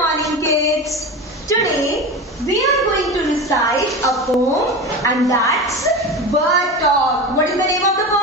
morning, kids. Today we are going to recite a poem, and that's Bird Talk. What is the name of the poem?